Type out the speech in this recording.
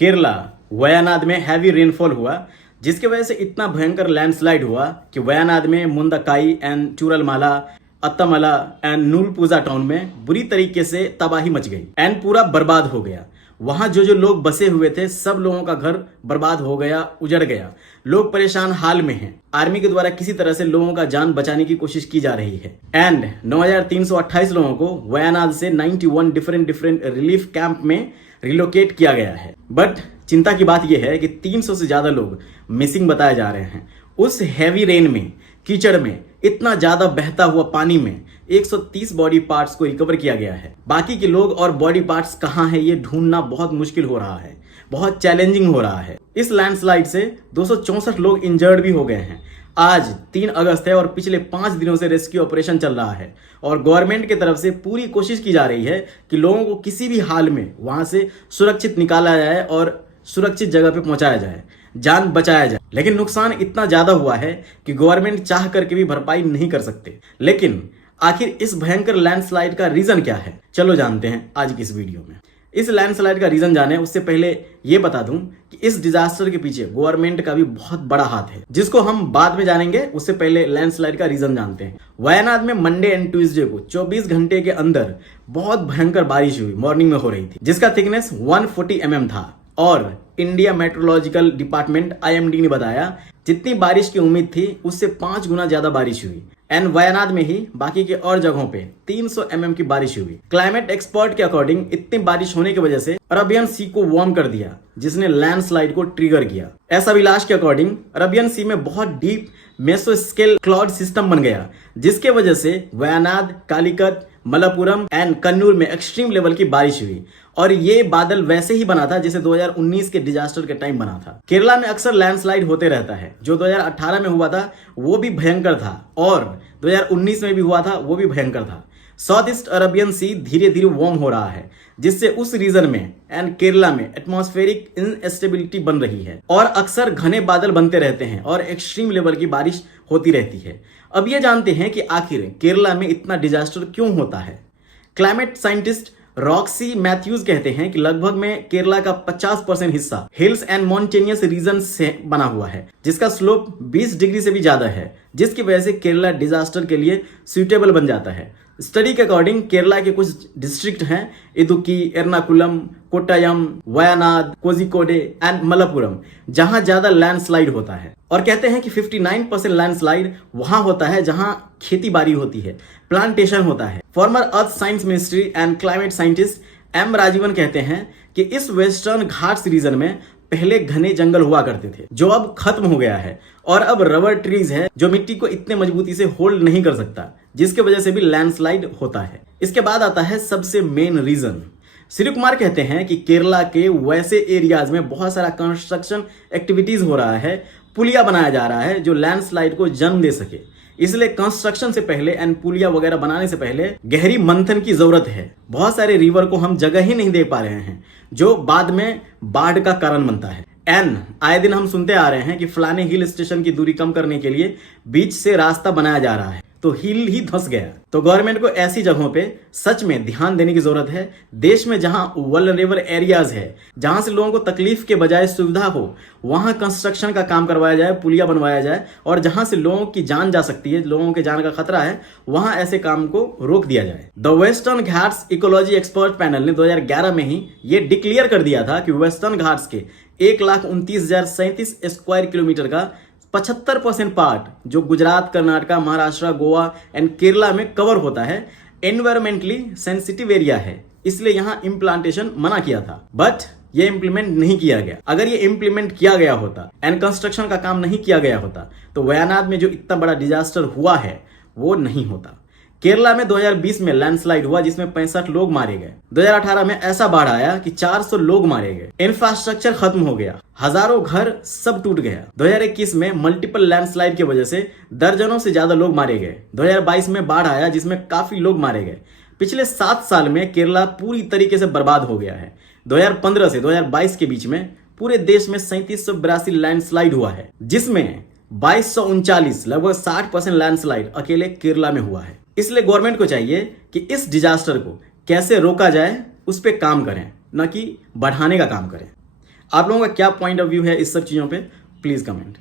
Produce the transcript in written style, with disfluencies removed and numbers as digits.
केरला वयनाड में heavy rainfall हुआ, जिसकी वजह से इतना भयंकर लैंडस्लाइड हुआ कि वयनाड में मुंदकाई एंड चूरलमाला, अत्तमला एंड नूलपूजा टाउन में बुरी तरीके से तबाही मच गई एंड पूरा बर्बाद हो गया। वहां जो लोग बसे हुए थे सब लोगों का घर बर्बाद हो गया, उजड़ गया। लोग परेशान हाल में हैं। आर्मी के द्वारा किसी तरह से लोगों का जान बचाने की कोशिश की जा रही है एंड 9328 लोगों को वयनाड से 91 डिफरेंट रिलीफ कैंप में रिलोकेट किया गया है। बट चिंता की बात यह है कि 300 से ज्यादा लोग मिसिंग बताए जा रहे हैं। उस हैवी रेन में, कीचड़ में, इतना ज्यादा बहता हुआ पानी में 130 बॉडी पार्ट्स को रिकवर किया गया है। बाकी के लोग और बॉडी पार्ट्स कहां हैं ये ढूंढना बहुत मुश्किल हो रहा है, बहुत चैलेंजिंग हो रहा है। इस लैंडस्लाइड से 264 लोग इंजर्ड भी हो गए हैं। आज 3 अगस्त है और पिछले 5 दिनों से रेस्क्यू ऑपरेशन चल रहा है और गवर्नमेंट की तरफ से पूरी कोशिश की जा रही है कि लोगों को किसी भी हाल में वहां से सुरक्षित निकाला जाए और सुरक्षित जगह पे पहुंचाया जाए, जान बचाया जाए। लेकिन नुकसान इतना ज्यादा हुआ है कि गवर्नमेंट चाह करके भी भरपाई नहीं कर सकते। लेकिन आखिर इस भयंकर लैंडस्लाइड का रीजन क्या है, चलो जानते हैं आज की इस वीडियो में। इस लैंडस्लाइड का रीजन जाने उससे पहले ये बता दूं कि इस डिजास्टर के पीछे गवर्नमेंट का भी बहुत बड़ा हाथ है, जिसको हम बाद में जानेंगे। उससे पहले लैंडस्लाइड का रीजन जानते हैं। वयनाड में मंडे एंड ट्यूसडे को 24 घंटे के अंदर बहुत भयंकर बारिश हुई, मॉर्निंग में हो रही थी, जिसका थिकनेस 140 mm था। और इंडिया मेट्रोलॉजिकल डिपार्टमेंट IMD ने बताया जितनी बारिश की उम्मीद थी उससे 5 गुना ज्यादा बारिश हुई एंड वयनाड में ही बाकी के और जगहों पे 300 mm की बारिश हुई। क्लाइमेट एक्सपर्ट के अकॉर्डिंग इतनी बारिश होने की वजह से अरबियन सी को वार्म कर दिया, जिसने लैंडस्लाइड को ट्रिगर किया। ऐसा अभिलाष के अकॉर्डिंग अरबियन सी में बहुत डीप मेसोस्केल क्लाउड सिस्टम बन गया, जिसके वजह से वयनाड, कालीकट, मलप्पुरम एंड कन्नूर में एक्सट्रीम लेवल की बारिश हुई। और ये बादल वैसे ही बना था जैसे 2019 के डिजास्टर के टाइम बना था। केरला में अक्सर लैंडस्लाइड होते रहता है। जो 2018 में हुआ था वो भी भयंकर था और 2019 में भी हुआ था वो भी भयंकर था। साउथ ईस्ट अरबियन सी धीरे धीरे वार्म हो रहा है, जिससे उस रीजन में एंड केरला में एटमॉस्फेरिक इनस्टेबिलिटी बन रही है और अक्सर घने बादल बनते रहते हैं और एक्सट्रीम लेवल की बारिश होती रहती है। अब ये जानते हैं कि आखिर केरला में इतना डिजास्टर क्यों होता है। क्लाइमेट साइंटिस्ट रॉक्सी मैथ्यूज कहते हैं कि लगभग में केरला का 50% हिस्सा हिल्स एंड माउंटेनियस रीजन से बना हुआ है, जिसका स्लोप 20 डिग्री से भी ज्यादा है, जिसकी वजह से केरला डिजास्टर के लिए सुइटेबल बन जाता है। स्टडी के अकॉर्डिंग केरला के कुछ डिस्ट्रिक्ट हैं इदुक्की, एर्नाकुलम, कोट्टायम, वयनाड, कोझिकोडे एंड मलप्पुरम, जहां ज्यादा लैंडस्लाइड होता है। और कहते हैं कि 59% लैंडस्लाइड वहां होता है जहां खेती बाड़ी होती है, प्लांटेशन होता है। Farmer earth science ministry and climate scientist M Rajeevan कहते हैं कि इस वेस्टर्न घाट्स रीजन में पहले घने जंगल हुआ करते थे, जो अब खत्म हो गया है और अब रबर ट्रीज है जो मिट्टी को इतने मजबूती से होल्ड नहीं कर सकता, जिसके वजह से भी लैंडस्लाइड होता है। इसके बाद आता है सबसे मेन रीजन। श्री कुमार कहते हैं कि केरला के वैसे एरियाज में बहुत सारा कंस्ट्रक्शन एक्टिविटीज हो रहा है, पुलिया बनाया जा रहा है जो लैंडस्लाइड को जन्म दे सके। इसलिए कंस्ट्रक्शन से पहले एंड पुलिया वगैरह बनाने से पहले गहरी मंथन की जरूरत है। बहुत सारे रिवर को हम जगह ही नहीं दे पा रहे हैं, जो बाद में बाढ़ का कारण बनता है। एंड आए दिन हम सुनते आ रहे हैं कि फलाने हिल स्टेशन की दूरी कम करने के लिए बीच से रास्ता बनाया जा रहा है, तो हिल ही धंस गया। तो गवर्नमेंट को ऐसी जगहों पे सच में ध्यान देने की जरूरत है। देश में जहां वल्नरेबल एरियाज है, जहां से लोगों को तकलीफ के बजाय सुविधा हो, वहां कंस्ट्रक्शन का काम करवाया जाए, पुलिया बनवाया जाए। और जहां से लोगों की जान जा सकती है, लोगों के जान का खतरा है, वहां ऐसे काम को रोक दिया जाए। The western Ghats ecology expert panel ने 2011 में ही ये डिक्लेयर कर दिया था कि वेस्टर्न घाट्स के 1,29,037 स्क्वायर किलोमीटर का 75% पार्ट जो गुजरात, कर्नाटका, महाराष्ट्र, गोवा एंड केरला में कवर होता है, एनवायरमेंटली सेंसिटिव एरिया है। इसलिए यहां इम्प्लांटेशन मना किया था, बट ये इम्प्लीमेंट नहीं किया गया। अगर ये इम्प्लीमेंट किया गया होता एंड कंस्ट्रक्शन का काम नहीं किया गया होता तो वयनाड में जो इतना बड़ा डिजास्टर हुआ है वो नहीं होता। केरला में 2020 में लैंडस्लाइड हुआ जिसमें 65 लोग मारे गए। 2018 में ऐसा बाढ़ आया कि 400 लोग मारे गए, इंफ्रास्ट्रक्चर खत्म हो गया, हजारों घर सब टूट गया। 2021 में मल्टीपल लैंडस्लाइड की वजह से दर्जनों से ज्यादा लोग मारे गए। 2022 में बाढ़ आया जिसमें काफी लोग मारे गए। पिछले 7 साल में केरला पूरी तरीके से बर्बाद हो गया है। 2015 से 2022 के बीच में पूरे देश में 3782 लैंडस्लाइड हुआ है, जिसमें 2239 लगभग 60% लैंडस्लाइड अकेले केरला में हुआ है। इसलिए गवर्नमेंट को चाहिए कि इस डिजास्टर को कैसे रोका जाए उस पर काम करें, न कि बढ़ाने का काम करें। आप लोगों का क्या पॉइंट ऑफ व्यू है इस सब चीज़ों पे, प्लीज़ कमेंट।